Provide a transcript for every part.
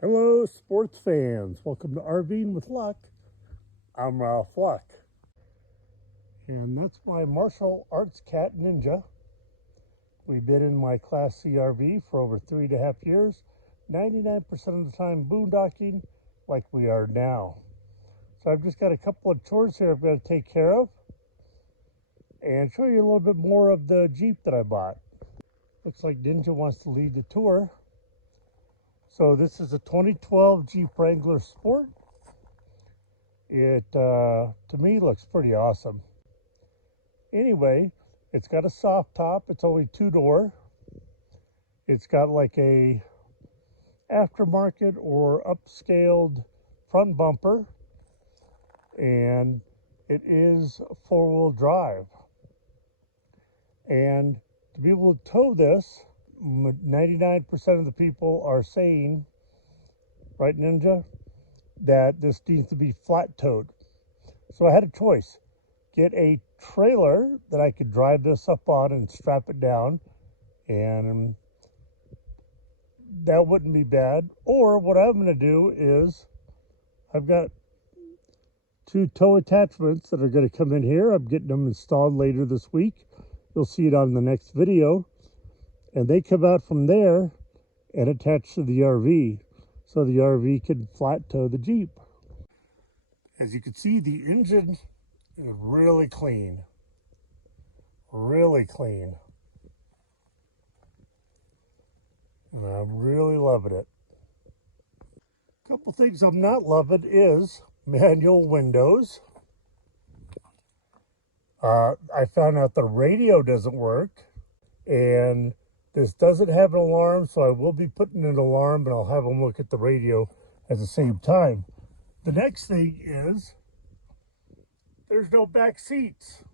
Hello, sports fans. Welcome to RVing with Luck. I'm Ralph Luck. And that's my martial arts cat, Ninja. We've been in my Class C RV for over 3.5 years, 99% of the time boondocking like we are now. So I've just got a couple of chores here I've got to take care of and show you a little bit more of the Jeep that I bought. Looks like Ninja wants to lead the tour. So this is a 2012 Jeep Wrangler Sport. It, to me, looks pretty awesome. Anyway, it's got a soft top. It's only 2-door. It's got like a aftermarket or upscaled front bumper. And it is 4-wheel drive. And to be able to tow this, 99% of the people are saying, right, Ninja, that this needs to be flat towed. So I had a choice. Get a trailer that I could drive this up on and strap it down, and that wouldn't be bad. Or what I'm going to do is I've got 2 tow attachments that are going to come in here. I'm getting them installed later this week. You'll see it on the next video. And they come out from there and attach to the RV, so the RV can flat tow the Jeep. As you can see, the engine is really clean. Really clean. And I'm really loving it. A couple things I'm not loving is manual windows. I found out the radio doesn't work, and this doesn't have an alarm, so I will be putting an alarm, and I'll have them look at the radio at the same time. The next thing is there's no back seats.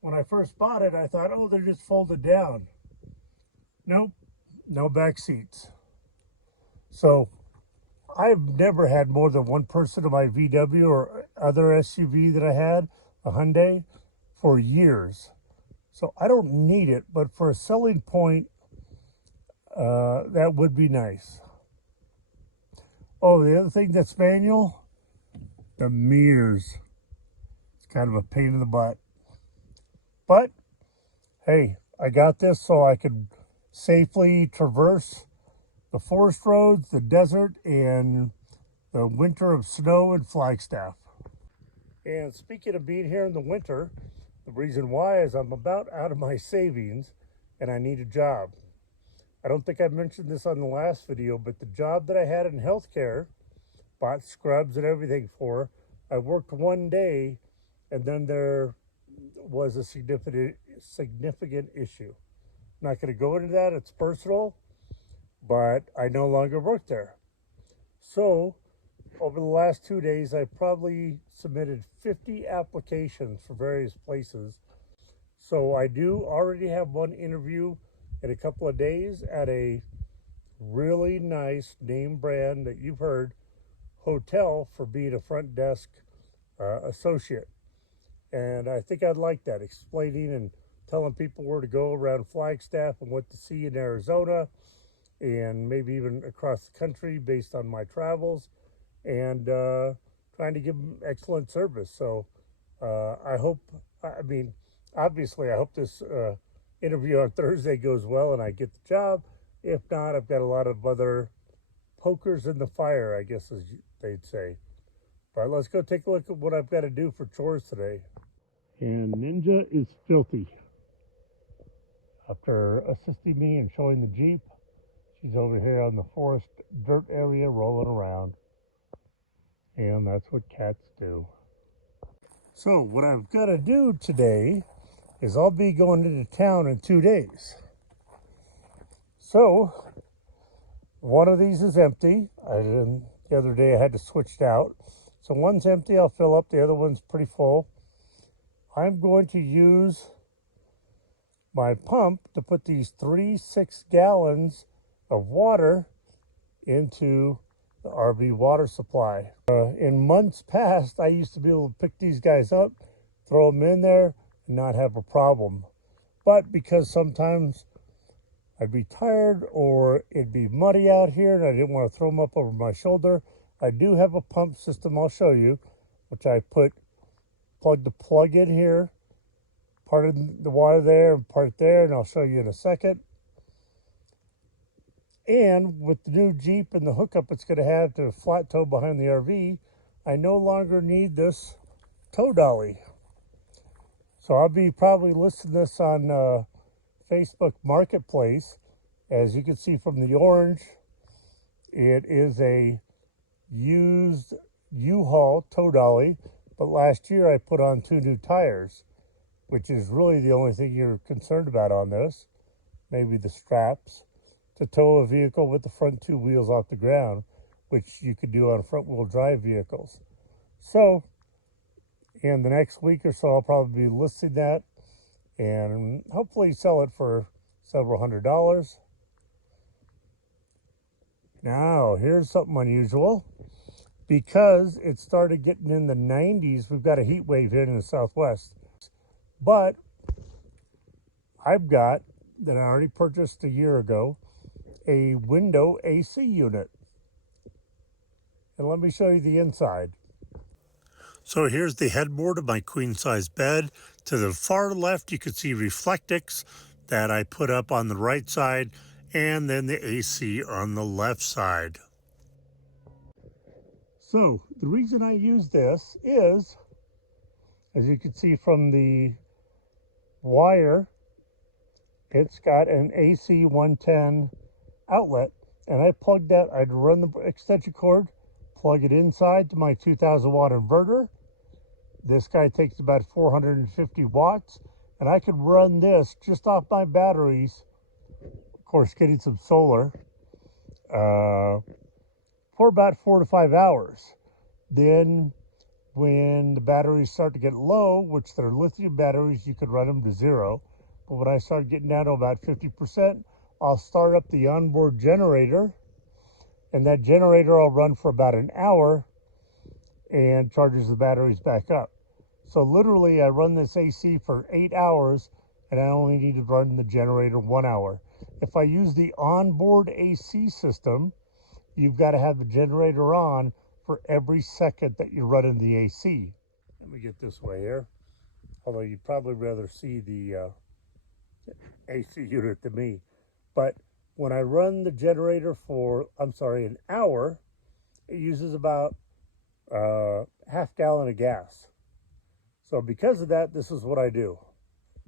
When I first bought it, I thought, oh, they're just folded down. Nope, no back seats. So I've never had more than one person in my VW or other SUV that I had, a Hyundai, for years. So I don't need it, but for a selling point, that would be nice. Oh, the other thing that's manual, the mirrors. It's kind of a pain in the butt. But, hey, I got this so I could safely traverse the forest roads, the desert, and the winter of snow in Flagstaff. And speaking of being here in the winter, the reason why is I'm about out of my savings and I need a job. I don't think I mentioned this on the last video, but the job that I had in healthcare, bought scrubs and everything for, I worked one day and then there was a significant issue. I'm not going to go into that, it's personal, but I no longer work there. So over the last 2 days, I probably submitted 50 applications for various places. So I do already have one interview in a couple of days at a really nice name brand that you've heard, hotel, for being a front desk associate. And I think I'd like that, explaining and telling people where to go around Flagstaff and what to see in Arizona and maybe even across the country based on my travels, and trying to give them excellent service. So obviously I hope this interview on Thursday goes well and I get the job. If not, I've got a lot of other pokers in the fire, I guess as they'd say. But let's go take a look at what I've got to do for chores today. And Ninja is filthy. After assisting me and showing the Jeep, she's over here on the forest dirt area rolling around. And that's what cats do. So what I've got to do today is I'll be going into town in 2 days. So one of these is empty. The other day I had to switch it out. So one's empty, I'll fill up. The other one's pretty full. I'm going to use my pump to put these 3 6-gallons of water into the RV water supply. In months past, I used to be able to pick these guys up, throw them in there, and not have a problem. But because sometimes I'd be tired or it'd be muddy out here and I didn't want to throw them up over my shoulder. I do have a pump system I'll show you, which I plug the plug in here, part of the water there and part there, and I'll show you in a second. And with the new Jeep and the hookup it's going to have to a flat tow behind the RV, I no longer need this tow dolly. So I'll be probably listing this on Facebook Marketplace. As you can see from the orange, it is a used U-Haul tow dolly, but last year I put on 2 new tires, which is really the only thing you're concerned about on this. Maybe the straps to tow a vehicle with the front 2 wheels off the ground, which you could do on front wheel drive vehicles. So in the next week or so, I'll probably be listing that and hopefully sell it for several $100s. Now, here's something unusual. Because it started getting in the 90s, we've got a heat wave here in the Southwest. But I've got, that I already purchased a year ago, a window AC unit. And let me show you the inside. So here's the headboard of my queen size bed. To the far left, you can see Reflectix that I put up on the right side, and then the AC on the left side. So the reason I use this is, as you can see from the wire, it's got an AC 110 outlet, and I plugged that. I'd run the extension cord, plug it inside to my 2000 watt inverter. This guy takes about 450 watts, and I could run this just off my batteries, of course getting some solar, for about 4 to 5 hours. Then when the batteries start to get low, which they're lithium batteries, you could run them to 0. But when I start getting down to about 50%, I'll start up the onboard generator, and that generator will run for about an hour and charges the batteries back up. So literally I run this AC for 8 hours and I only need to run the generator 1 hour. If I use the onboard AC system, you've got to have the generator on for every second that you're running the AC. Let me get this way here. Although you'd probably rather see the AC unit than me. But when I run the generator for, an hour, it uses about half gallon of gas. So because of that, this is what I do.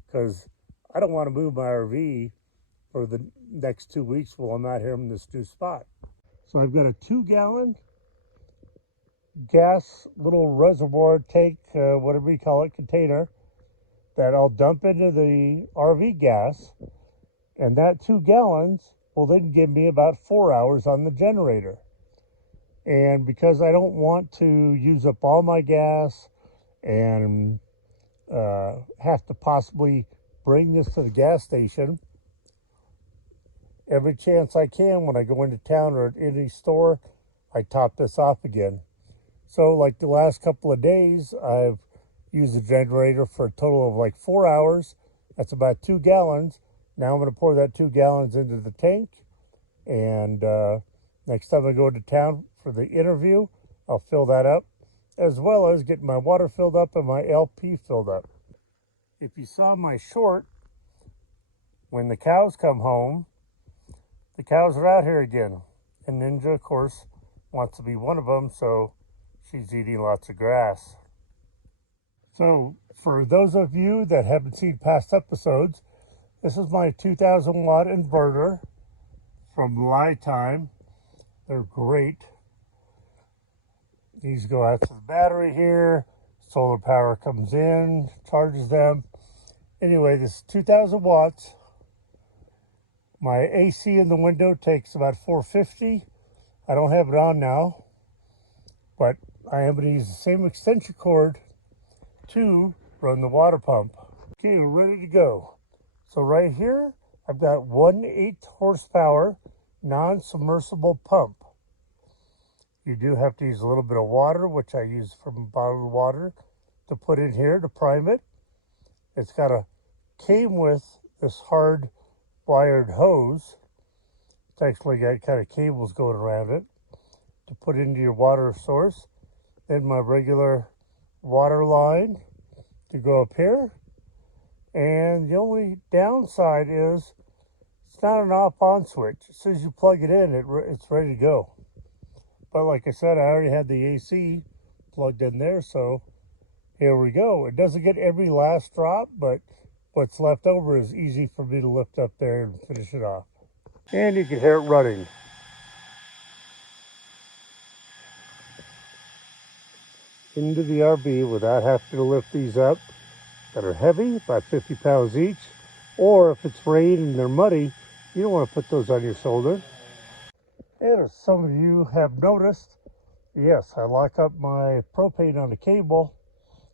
Because I don't want to move my RV for the next 2 weeks while I'm out here in this new spot. So I've got a 2-gallon gas little reservoir tank, whatever you call it, container, that I'll dump into the RV gas. And that 2 gallons will then give me about 4 hours on the generator. And because I don't want to use up all my gas and have to possibly bring this to the gas station, every chance I can when I go into town or at any store, I top this off again. So like the last couple of days, I've used the generator for a total of like 4 hours. That's about 2 gallons. Now I'm going to pour that 2 gallons into the tank. And next time I go to town for the interview, I'll fill that up, as well as get my water filled up and my LP filled up. If you saw my short, when the cows come home, the cows are out here again. And Ninja, of course, wants to be one of them, so she's eating lots of grass. So for those of you that haven't seen past episodes, this is my 2000 watt inverter from Lifetime. They're great. These go out to the battery here. Solar power comes in, charges them. Anyway, this is 2000 watts. My AC in the window takes about 450. I don't have it on now, but I am going to use the same extension cord to run the water pump. Okay, we're ready to go. So right here, I've got 1/8 horsepower non-submersible pump. You do have to use a little bit of water, which I use from bottled water, to put in here to prime it. It's got came with this hard wired hose. It's actually got kind of cables going around it to put into your water source. Then my regular water line to go up here. And the only downside is it's not an off-on switch. As soon as you plug it in, it's ready to go. But like I said, I already had the AC plugged in there, so here we go. It doesn't get every last drop, but what's left over is easy for me to lift up there and finish it off. And you can hear it running. Into the RV without having to lift these up that are heavy, about 50 pounds each. Or if it's rain and they're muddy, you don't want to put those on your shoulder. And as some of you have noticed, yes, I lock up my propane on the cable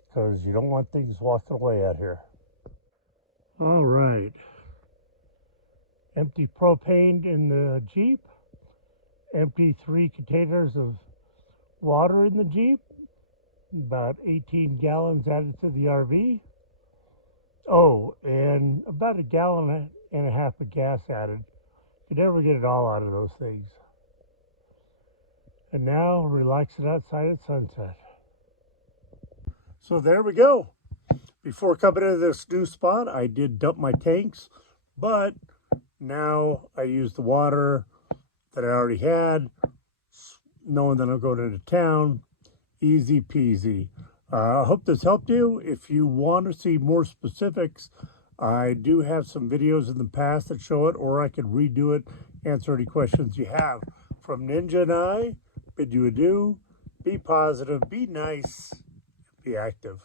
because you don't want things walking away out here. All right. Empty propane in the Jeep. Empty 3 containers of water in the Jeep. About 18 gallons added to the RV. Oh, and about a gallon and a half of gas added. You never get it all out of those things. And now relaxing outside at sunset. So there we go. Before coming into this new spot, I did dump my tanks, but now I use the water that I already had, knowing that I'm going into town. Easy peasy. I hope this helped you. If you want to see more specifics, I do have some videos in the past that show it, or I could redo it, answer any questions you have. From Ninja and I, bid you adieu. Be positive, be nice, be active.